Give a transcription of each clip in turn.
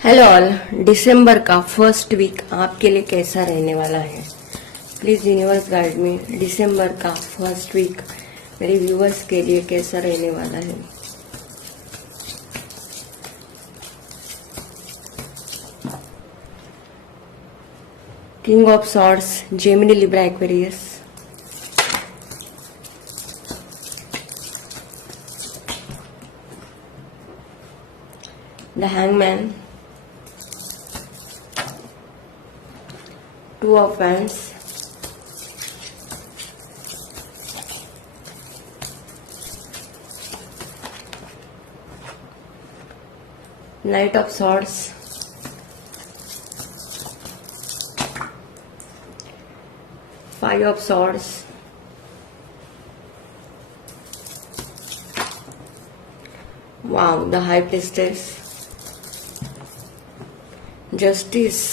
Hello all. दिसंबर का first week आपके लिए कैसा रहने वाला है? प्लीज यूनिवर्स गाइड में दिसंबर का फर्स्ट वीक मेरे व्यूअर्स के लिए कैसा रहने वाला है। King of swords, Gemini, Libra, Aquarius, the hangman, two of wands, night of swords, five of swords, wow, the high priestess, justice,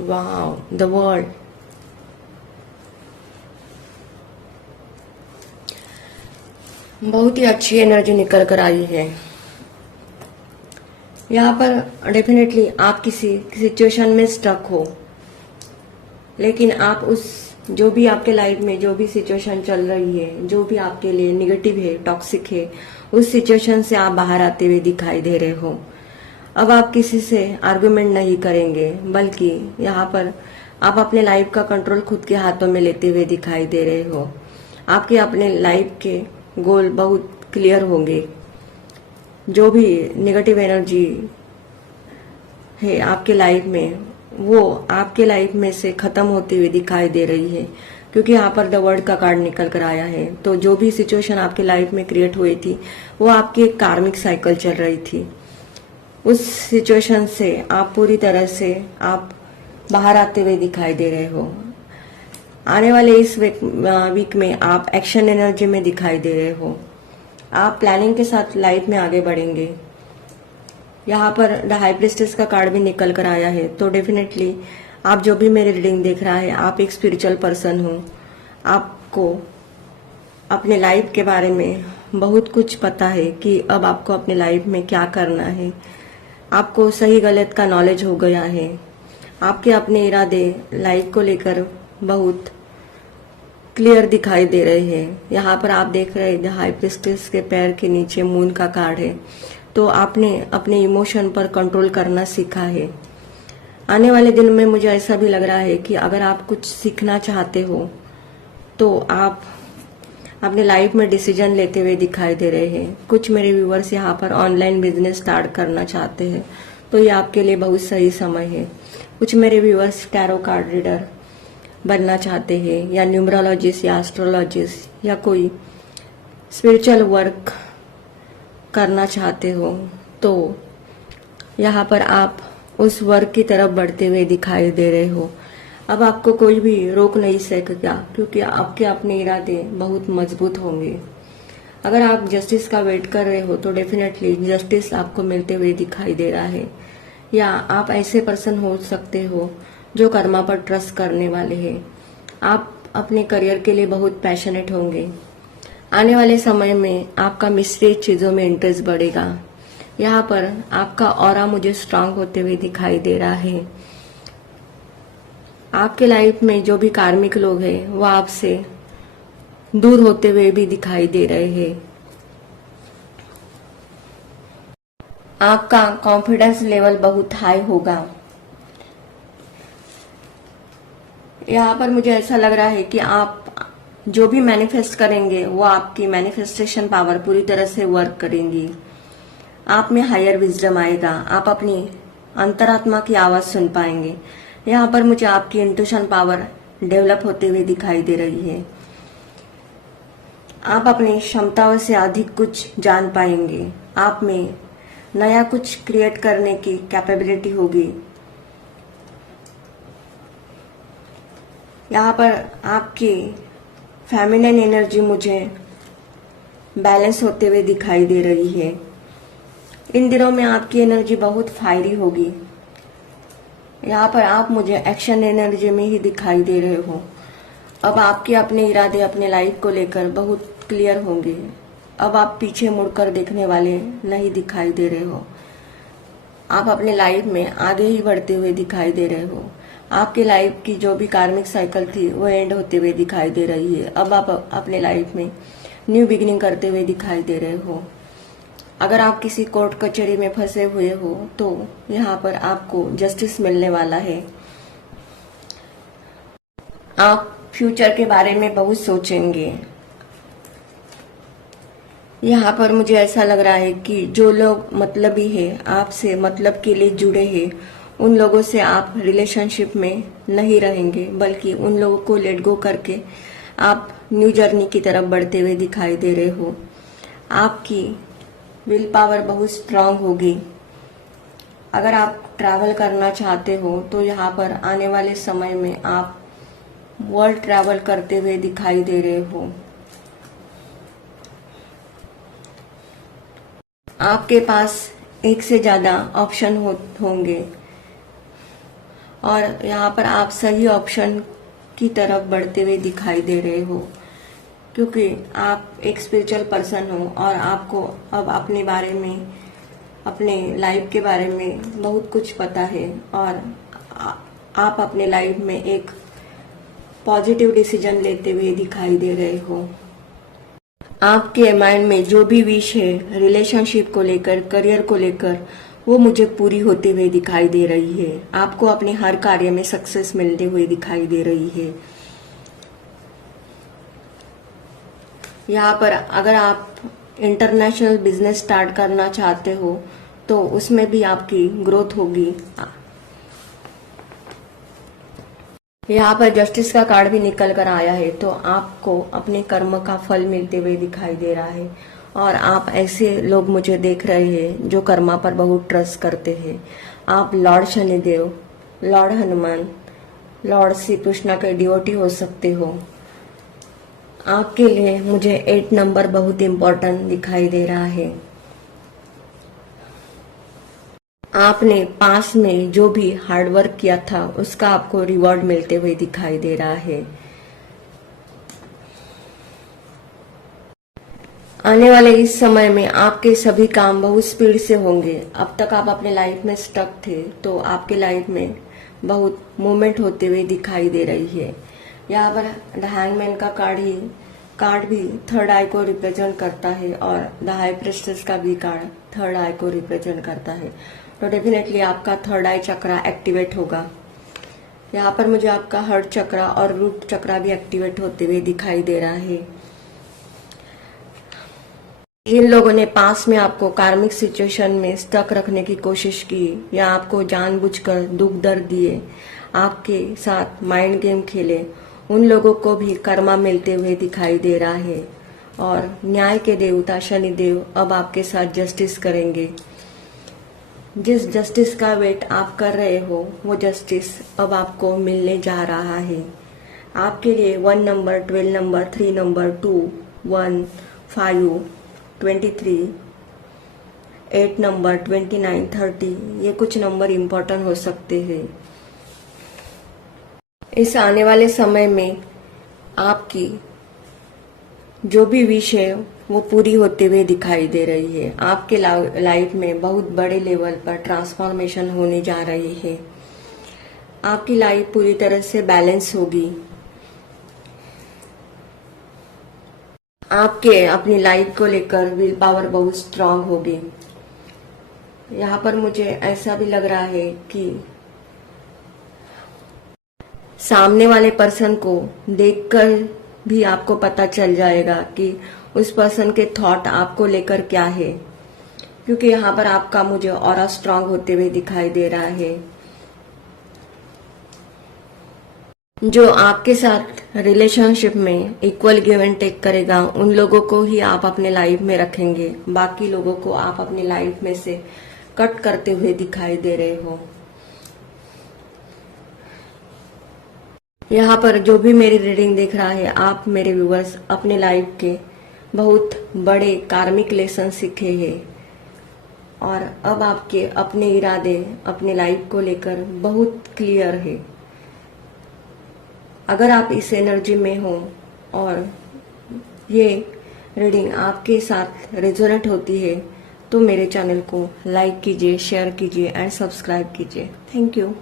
wow, the world. बहुत ही अच्छी एनर्जी निकल कर आई है। यहाँ पर डेफिनेटली आप किसी सिचुएशन में स्टक हो, लेकिन आप उस जो भी आपके लाइफ में जो भी सिचुएशन चल रही है, जो भी आपके लिए निगेटिव है, टॉक्सिक है, उस सिचुएशन से आप बाहर आते हुए दिखाई दे रहे हो। अब आप किसी से आर्गुमेंट नहीं करेंगे, बल्कि यहाँ पर आप अपने लाइफ का कंट्रोल खुद के हाथों में लेते हुए दिखाई दे रहे हो। आपके अपने लाइफ के गोल बहुत क्लियर होंगे। जो भी नेगेटिव एनर्जी है आपके लाइफ में, वो आपके लाइफ में से खत्म होती हुई दिखाई दे रही है, क्योंकि यहाँ पर द वर्ल्ड का कार्ड निकल कर आया है। तो जो भी सिचुएशन आपके लाइफ में क्रिएट हुई थी, वो आपकी एक कार्मिक साइकिल चल रही थी। उस सिचुएशन से आप पूरी तरह से आप बाहर आते हुए दिखाई दे रहे हो। आने वाले इस वीक में आप एक्शन एनर्जी में दिखाई दे रहे हो। आप प्लानिंग के साथ लाइफ में आगे बढ़ेंगे। यहाँ पर द हाई प्रिस्टेस का कार्ड भी निकल कर आया है। तो डेफिनेटली आप जो भी मेरी रीडिंग देख रहा है, आप एक स्पिरिचुअल पर्सन हो। आपको अपने लाइफ के बारे में बहुत कुछ पता है कि अब आपको अपने लाइफ में क्या करना है। आपको सही गलत का नॉलेज हो गया है। आपके अपने इरादे लाइफ को लेकर बहुत क्लियर दिखाई दे रहे हैं। यहाँ पर आप देख रहे हैं द हाई प्रिस्टेस के पैर के नीचे मून का कार्ड है। तो आपने अपने इमोशन पर कंट्रोल करना सीखा है। आने वाले दिन में मुझे ऐसा भी लग रहा है कि अगर आप कुछ सीखना चाहते हो, तो आप अपने लाइफ में डिसीजन लेते हुए दिखाई दे रहे हैं। कुछ मेरे व्यूअर्स यहाँ पर ऑनलाइन बिजनेस स्टार्ट करना चाहते हैं, तो ये आपके लिए बहुत सही समय है। कुछ मेरे व्यूअर्स टैरो कार्ड रीडर बनना चाहते हैं, या न्यूमरोलॉजिस्ट, या एस्ट्रोलॉजिस्ट, या कोई स्पिरिचुअल वर्क करना चाहते हो, तो यहाँ पर आप उस वर्क की तरफ बढ़ते हुए दिखाई दे रहे हो। अब आपको कोई भी रोक नहीं सकेगा, क्योंकि आपके अपने इरादे बहुत मजबूत होंगे। अगर आप जस्टिस का वेट कर रहे हो, तो डेफिनेटली जस्टिस आपको मिलते हुए दिखाई दे रहा है। या आप ऐसे पर्सन हो सकते हो जो कर्मा पर ट्रस्ट करने वाले हैं। आप अपने करियर के लिए बहुत पैशनेट होंगे। आने वाले समय में आपका मिस्ट्री चीजों में इंटरेस्ट बढ़ेगा। यहाँ पर आपका ऑरा मुझे स्ट्रांग होते हुए दिखाई दे रहा है। आपके लाइफ में जो भी कार्मिक लोग हैं, वो आपसे दूर होते हुए भी दिखाई दे रहे हैं। आपका कॉन्फिडेंस लेवल बहुत हाई होगा। यहाँ पर मुझे ऐसा लग रहा है कि आप जो भी मैनिफेस्ट करेंगे, वो आपकी मैनिफेस्टेशन पावर पूरी तरह से वर्क करेंगी। आप में हायर विजडम आएगा। आप अपनी अंतरात्मा की आवाज सुन पाएंगे। यहाँ पर मुझे आपकी इंट्यूशन पावर डेवलप होते हुए दिखाई दे रही है। आप अपनी क्षमताओं से अधिक कुछ जान पाएंगे। आप में नया कुछ क्रिएट करने की कैपेबिलिटी होगी। यहाँ पर आपकी फेमिनिन एनर्जी मुझे बैलेंस होते हुए दिखाई दे रही है। इन दिनों में आपकी एनर्जी बहुत फायरी होगी। यहाँ पर आप मुझे एक्शन एनर्जी में ही दिखाई दे रहे हो। अब आपके अपने इरादे अपने लाइफ को लेकर बहुत क्लियर होंगे। अब आप पीछे मुड़कर देखने वाले नहीं दिखाई दे रहे हो। आप अपने लाइफ में आगे ही बढ़ते हुए दिखाई दे रहे हो। आपके लाइफ की जो भी कार्मिक साइकिल थी वो एंड होते हुए दिखाई दे रही है। अब आप अपने लाइफ में न्यू बिगिनिंग करते हुए दिखाई दे रहे हो। अगर आप किसी कोर्ट कचहरी में फंसे हुए हो तो यहाँ पर आपको जस्टिस मिलने वाला है। आप फ्यूचर के बारे में बहुत सोचेंगे। यहाँ पर मुझे ऐसा लग रहा है कि जो लोग मतलबी है, आपसे मतलब के लिए जुड़े हैं, उन लोगों से आप रिलेशनशिप में नहीं रहेंगे, बल्कि उन लोगों को लेट गो करके आप न्यू जर्नी की तरफ बढ़ते हुए दिखाई दे रहे हो। आपकी विल पावर बहुत स्ट्रांग होगी। अगर आप ट्रैवल करना चाहते हो तो यहाँ पर आने वाले समय में आप वर्ल्ड ट्रैवल करते हुए दिखाई दे रहे हो। आपके पास एक से ज्यादा ऑप्शन होंगे और यहाँ पर आप सही ऑप्शन की तरफ बढ़ते हुए दिखाई दे रहे हो, क्योंकि आप एक स्पिरिचुअल पर्सन हो और आपको अब अपने बारे में, अपने लाइफ के बारे में बहुत कुछ पता है और आप अपने लाइफ में एक पॉजिटिव डिसीजन लेते हुए दिखाई दे रहे हो। आपके माइंड में जो भी विश है रिलेशनशिप को लेकर, करियर को लेकर, वो मुझे पूरी होते हुए दिखाई दे रही है। आपको अपने हर कार्य में सक्सेस मिलते हुए दिखाई दे रही है। यहाँ पर अगर आप इंटरनेशनल बिजनेस स्टार्ट करना चाहते हो तो उसमें भी आपकी ग्रोथ होगी। यहाँ पर जस्टिस का कार्ड भी निकल कर आया है, तो आपको अपने कर्म का फल मिलते हुए दिखाई दे रहा है। और आप ऐसे लोग मुझे देख रहे हैं जो कर्मा पर बहुत ट्रस्ट करते हैं। आप Lord Shanidev, Lord Hanuman, Lord Shri Krishna के डिवोटी हो सकते हो। आपके लिए मुझे 8 नंबर बहुत इम्पोर्टेंट दिखाई दे रहा है। आपने पास में जो भी हार्डवर्क किया था उसका आपको रिवॉर्ड मिलते हुए दिखाई दे रहा है। आने वाले इस समय में आपके सभी काम बहुत स्पीड से होंगे। अब तक आप अपने लाइफ में स्टक थे तो आपके लाइफ में बहुत मूवमेंट होते हुए दिखाई दे रही है। यहाँ पर द हैंगमैन का कार्ड भी थर्ड आई को रिप्रेजेंट करता है और द हाई प्रिस्टेस का भी कार्ड थर्ड आई को रिप्रेजेंट करता है। तो डेफिनेटली आपका थर्ड आई चक्रा एक्टिवेट होगा। यहाँ पर मुझे आपका हार्ट चक्रा और रूट चक्रा भी एक्टिवेट होते हुए दिखाई दे रहा है। जिन लोगों ने पास में आपको कार्मिक सिचुएशन में स्टक रखने की कोशिश की या आपको जानबूझकर दुख दर्द दिए, आपके साथ माइंड गेम खेले, उन लोगों को भी कर्मा मिलते हुए दिखाई दे रहा है। और न्याय के देवता शनिदेव अब आपके साथ जस्टिस करेंगे। जिस जस्टिस का वेट आप कर रहे हो वो जस्टिस अब आपको मिलने जा रहा है। आपके लिए 1 नंबर, 12 नंबर, 3 नंबर, 2, 1, 5, 23, 8 नंबर, 29, 30 ये कुछ नंबर इम्पोर्टेंट हो सकते हैं। इस आने वाले समय में आपकी जो भी विश है वो पूरी होते हुए दिखाई दे रही है। आपके लाइफ में बहुत बड़े लेवल पर ट्रांसफॉर्मेशन होने जा रही है। आपकी लाइफ पूरी तरह से बैलेंस होगी। आपके अपनी लाइफ को लेकर विल पावर बहुत स्ट्रांग होगी। यहाँ पर मुझे ऐसा भी लग रहा है कि सामने वाले पर्सन को देखकर भी आपको पता चल जाएगा कि उस पर्सन के थॉट आपको लेकर क्या है, क्योंकि यहाँ पर आपका मुझे ऑरा स्ट्रांग होते हुए दिखाई दे रहा है। जो आपके साथ रिलेशनशिप में इक्वल गिव एंड टेक करेगा उन लोगों को ही आप अपने लाइफ में रखेंगे, बाकी लोगों को आप अपनी लाइफ में से कट करते हुए दिखाई दे रहे हो। यहाँ पर जो भी मेरी रीडिंग देख रहा है, आप मेरे व्यूअर्स अपने लाइफ के बहुत बड़े कार्मिक लेसन सीखे हैं और अब आपके अपने इरादे अपने लाइफ को लेकर बहुत क्लियर है। अगर आप इस एनर्जी में हो और ये रीडिंग आपके साथ रेजोनेट होती है तो मेरे चैनल को लाइक कीजिए, शेयर कीजिए एंड सब्सक्राइब कीजिए। Thank you.